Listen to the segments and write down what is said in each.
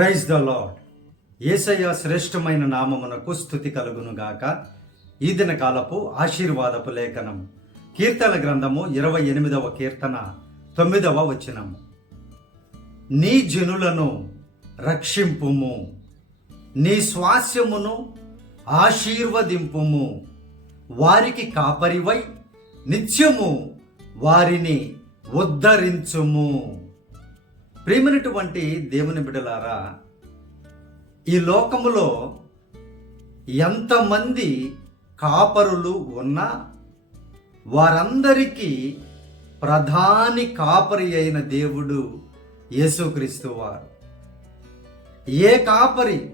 Praise the lord ఏసయ్య శ్రేష్టమైన నామమునకు స్థుతి కలుగునుగాక. ఈ దిన కాలపు ఆశీర్వాదపు లేఖనం. కీర్తన గ్రంథము ఇరవై ఎనిమిదవ కీర్తన తొమ్మిదవ వచనము. నీ జనులను రక్షింపుము. నీ స్వాస్యమును ఆశీర్వదింపుము. వారికి కాపరివై నిత్యము వారిని ఉద్ధరించుము. ప్రేమైనటువంటి దేవుని బిడలారా ఈ లోకములో ఎంతమంది కాపరులు ఉన్నా వారందరికీ ప్రధాని కాపరి అయిన దేవుడు యేసుక్రీస్తు వారు. ఏ కాపరి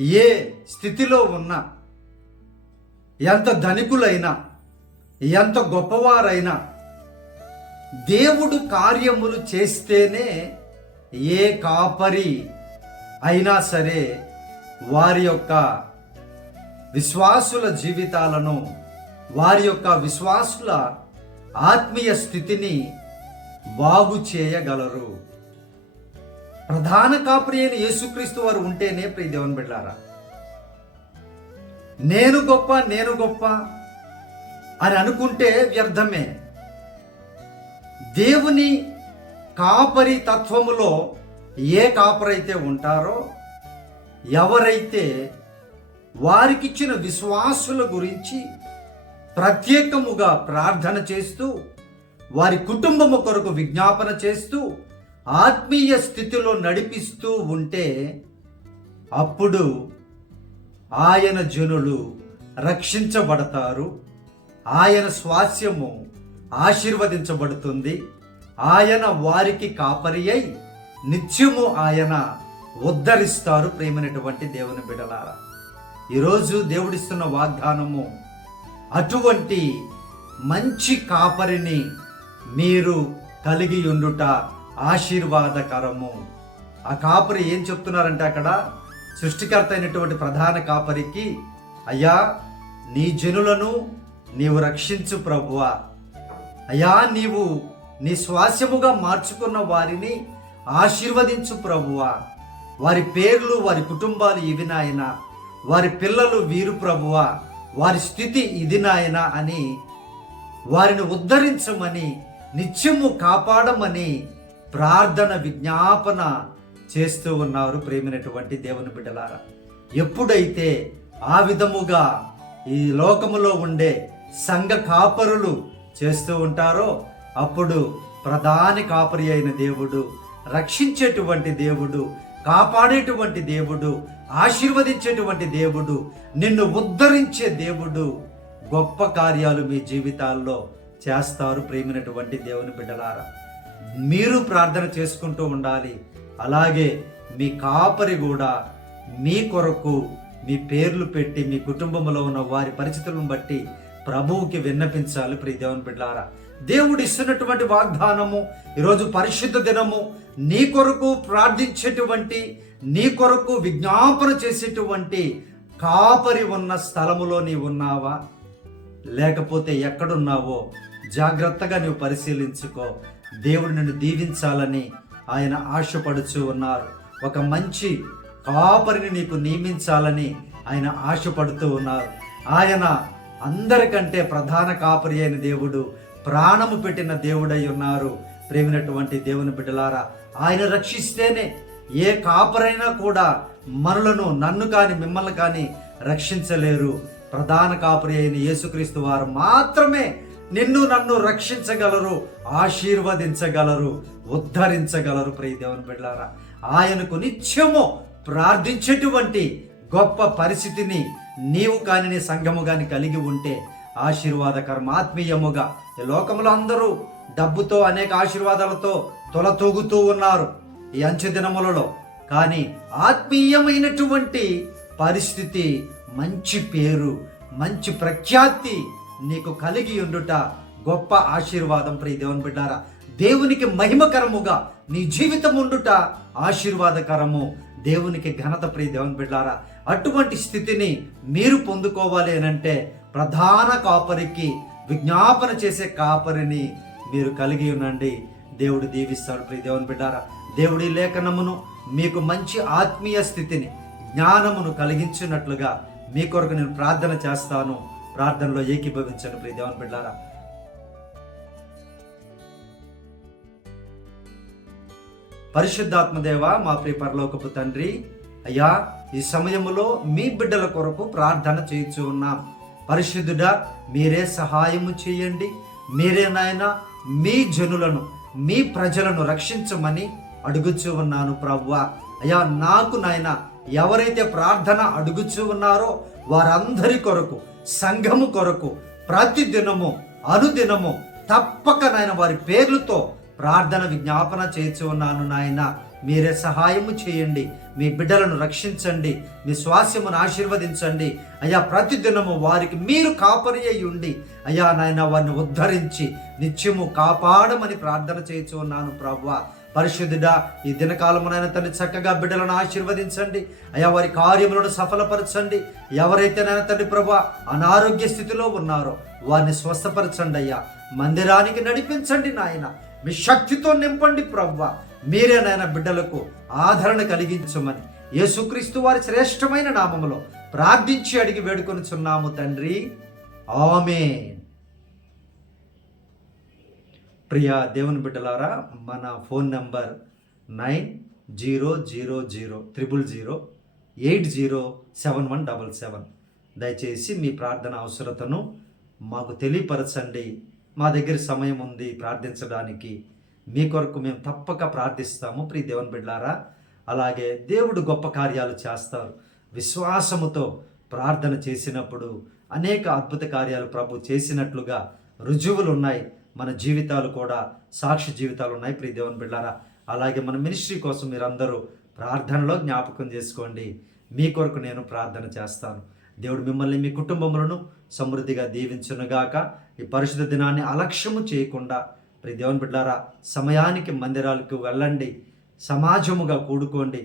ఏ స్థితిలో ఉన్నా ఎంత ధనికులైనా ఎంత గొప్పవారైనా దేవుడు కార్యములు చేస్తేనే ఏ కాపరి అయినా సరే వారి యొక్క విశ్వాసుల జీవితాలను వారి యొక్క విశ్వాసుల ఆత్మీయ స్థితిని బాగు చేయగలరు. ప్రధాన కాపరి అయిన యేసుక్రీస్తు వారు ఉంటేనే ప్రియ దేవన్ బిడ్డారా నేను గొప్ప నేను గొప్ప అని అనుకుంటే వ్యర్థమే. దేవుని కాపరి తత్వములో ఏ కాపరైతే ఉంటారో ఎవరైతే వారికిచ్చిన విశ్వాసుల గురించి ప్రత్యేకముగా ప్రార్థన చేస్తూ వారి కుటుంబము కొరకు విజ్ఞాపన చేస్తూ ఆత్మీయ స్థితిలో నడిపిస్తూ ఉంటే అప్పుడు ఆయన జనులు రక్షించబడతారు. ఆయన స్వాస్యము ఆశీర్వదించబడుతుంది. ఆయన వారికి కాపరి అయి నిత్యము ఆయన ఉద్ధరిస్తారు ప్రేమైనటువంటి దేవుని బిడలారా. ఈరోజు దేవుడిస్తున్న వాగ్దానము అటువంటి మంచి కాపరిని మీరు కలిగి ఉండుట ఆశీర్వాదకరము. ఆ కాపరి ఏం చెప్తున్నారంటే అక్కడ సృష్టికర్త అయినటువంటి ప్రధాన కాపరికి అయ్యా నీ జనులను నీవు రక్షించు ప్రభువా. అయ్యా నీవు నీ స్వాస్యముగా మార్చుకున్న వారిని ఆశీర్వదించు ప్రభువా. వారి పేర్లు వారి కుటుంబాలు ఇవి నాయన. వారి పిల్లలు వీరు ప్రభువా. వారి స్థితి ఇది నాయన అని వారిని ఉద్ధరించమని నిత్యము కాపాడమని ప్రార్థన విజ్ఞాపన చేస్తూ ఉన్నారు ప్రేమినటువంటి దేవుని బిడ్డలారా. ఎప్పుడైతే ఆ విధముగా ఈ లోకములో ఉండే సంఘ కాపరులు చేస్తూ ఉంటారో అప్పుడు ప్రధాని కాపరి అయిన దేవుడు రక్షించేటువంటి దేవుడు కాపాడేటువంటి దేవుడు ఆశీర్వదించేటువంటి దేవుడు నిన్ను ఉద్ధరించే దేవుడు గొప్ప కార్యాలు మీ జీవితాల్లో చేస్తారు ప్రేమినటువంటి దేవుని బిడ్డలారా. మీరు ప్రార్థన చేసుకుంటూ ఉండాలి. అలాగే మీ కాపరి కూడా మీ కొరకు మీ పేర్లు పెట్టి మీ కుటుంబంలో ఉన్న వారి పరిస్థితులను బట్టి ప్రభువుకి విన్నపించాలి ప్రియదేవన్ బిడ్డారా దేవుడు ఇస్తున్నటువంటి వాగ్దానము ఈరోజు పరిశుద్ధ దినము నీ కొరకు ప్రార్థించేటువంటి నీ కొరకు విజ్ఞాపన చేసేటువంటి కాపరి ఉన్న స్థలములో నీ ఉన్నావా? లేకపోతే ఎక్కడున్నావో జాగ్రత్తగా నువ్వు పరిశీలించుకో. దేవుడు నిన్ను దీవించాలని ఆయన ఆశపడుచు ఉన్నారు. ఒక మంచి కాపరిని నీకు నియమించాలని ఆయన ఆశపడుతూ ఉన్నారు. ఆయన అందరికంటే ప్రధాన కాపరి అయిన దేవుడు ప్రాణము పెట్టిన దేవుడై ఉన్నారు. ప్రేమినటువంటి దేవుని బిడ్డలారా ఆయన రక్షిస్తేనే ఏ కాపరైనా కూడా మనలను నన్ను కానీ మిమ్మల్ని కానీ రక్షించలేరు. ప్రధాన కాపరి అయిన యేసుక్రీస్తు వారు మాత్రమే నిన్ను నన్ను రక్షించగలరు ఆశీర్వదించగలరు ఉద్ధరించగలరు. ప్రియ దేవుని బిడ్డలారా ఆయనకు నిత్యము ప్రార్థించేటువంటి గొప్ప పరిస్థితిని నీవు కాని నీ సంఘము కానీ కలిగి ఉంటే ఆశీర్వాదకరం ఆత్మీయముగా. లోకంలో అందరూ డబ్బుతో అనేక ఆశీర్వాదాలతో తొలతూగుతూ ఉన్నారు ఈ అంచె దినములలో. కానీ ఆత్మీయమైనటువంటి పరిస్థితి మంచి పేరు మంచి ప్రఖ్యాతి నీకు కలిగి ఉండుట గొప్ప ఆశీర్వాదం ప్రియ దేవుని బిడ్డారా. దేవునికి మహిమకరముగా నీ జీవితం ఉండుట ఆశీర్వాదకరము. దేవునికి ఘనత ప్రియ దేవుని బిడ్డారా అటువంటి స్థితిని మీరు పొందుకోవాలి అని అంటే ప్రధాన కాపరికి విజ్ఞాపన చేసే కాపరిని మీరు కలిగి ఉండండి. దేవుడు దీవిస్తాడు ప్రియ దేవుని బిడ్డారా దేవుడి లేఖనమును మీకు మంచి ఆత్మీయ స్థితిని జ్ఞానమును కలిగించినట్లుగా మీ కొరకు నేను ప్రార్థన చేస్తాను. ప్రార్థనలో ఏకీభవించండి ప్రియ దేవుని బిడ్డారా పరిశుద్ధాత్మదేవ మా ప్రియ పరలోకపు తండ్రి అయ్యా ఈ సమయంలో మీ బిడ్డల కొరకు ప్రార్థన చేయించు ఉన్నాం. పరిశుద్ధుడా మీరే సహాయము చేయండి. మీరే నాయన మీ జనులను మీ ప్రజలను రక్షించమని అడుగుచూ ఉన్నాను ప్రవ్వ. అయ్యా నాకు నాయన ఎవరైతే ప్రార్థన అడుగుచూ ఉన్నారో వారందరి కొరకు సంఘము కొరకు ప్రతి దినము అనుదినము తప్పక నాయన వారి పేర్లతో ప్రార్థన విజ్ఞాపన చేయించు ఉన్నాను నాయన. మీరే సహాయము చేయండి. మీ బిడ్డలను రక్షించండి. మీ స్వాస్యమును ఆశీర్వదించండి. అయ్యా ప్రతిదినము వారికి మీరు కాపరి అయి ఉండి అయ్యా నాయన వారిని ఉద్ధరించి నిత్యము కాపాడమని ప్రార్థన చేయించు ఉన్నాను ప్రవ్వా పరిశుద్ధుడా ఈ దినకాలమునైనా తను చక్కగా బిడ్డలను ఆశీర్వదించండి. అయ్యా వారి కార్యములను సఫలపరచండి. ఎవరైతే నాయన తండ్రి ప్రభా అనారోగ్య స్థితిలో ఉన్నారో వారిని స్వస్థపరచండి అయ్యా. మందిరానికి నడిపించండి నాయన. మీ శక్తితో నింపండి ప్రవ్వ. మీరే నాయన బిడ్డలకు ఆదరణ కలిగించమని యేసుక్రీస్తు వారి శ్రేష్టమైన నామములో ప్రార్థించి అడిగి వేడుకొనుచున్నాము తండ్రి. ఆమె ప్రియ దేవుని బిడ్డలారా మన phone number nine zero zero zero triple zero eight zero seven one double seven. దయచేసి మీ ప్రార్థన అవసరతను మాకు తెలియపరచండి. మా దగ్గర సమయం ఉంది ప్రార్థించడానికి. మీ కొరకు మేము తప్పక ప్రార్థిస్తాము ప్రియ దేవుని బిడ్డారా. అలాగే దేవుడు గొప్ప కార్యాలు చేస్తారు. విశ్వాసముతో ప్రార్థన చేసినప్పుడు అనేక అద్భుత కార్యాలు ప్రభు చేసినట్లుగా రుజువులు ఉన్నాయి. మన జీవితాలు కూడా సాక్షి జీవితాలు ఉన్నాయి ప్రియ దేవుని బిడ్డారా. అలాగే మన మినిస్ట్రీ కోసం మీరందరూ ప్రార్థనలో జ్ఞాపకం చేసుకోండి. మీ కొరకు నేను ప్రార్థన చేస్తాను. దేవుడు మిమ్మల్ని మీ కుటుంబములను సమృద్ధిగా దీవించునుగాక. ఈ పరిశుద్ధ దినాన్ని అలక్ష్యము చేయకుండా ప్రతి దేవుని బిడ్డారా సమయానికి మందిరాలకు వెళ్ళండి. సమాజముగా కూడుకోండి.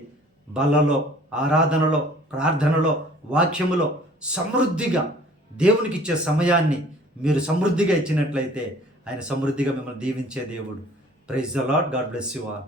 బలలో ఆరాధనలో ప్రార్థనలో వాక్యములో సమృద్ధిగా దేవునికి ఇచ్చే సమయాన్ని మీరు సమృద్ధిగా ఇచ్చినట్లయితే ఆయన సమృద్ధిగా మిమ్మల్ని దీవించే దేవుడు. Praise the lord God bless you all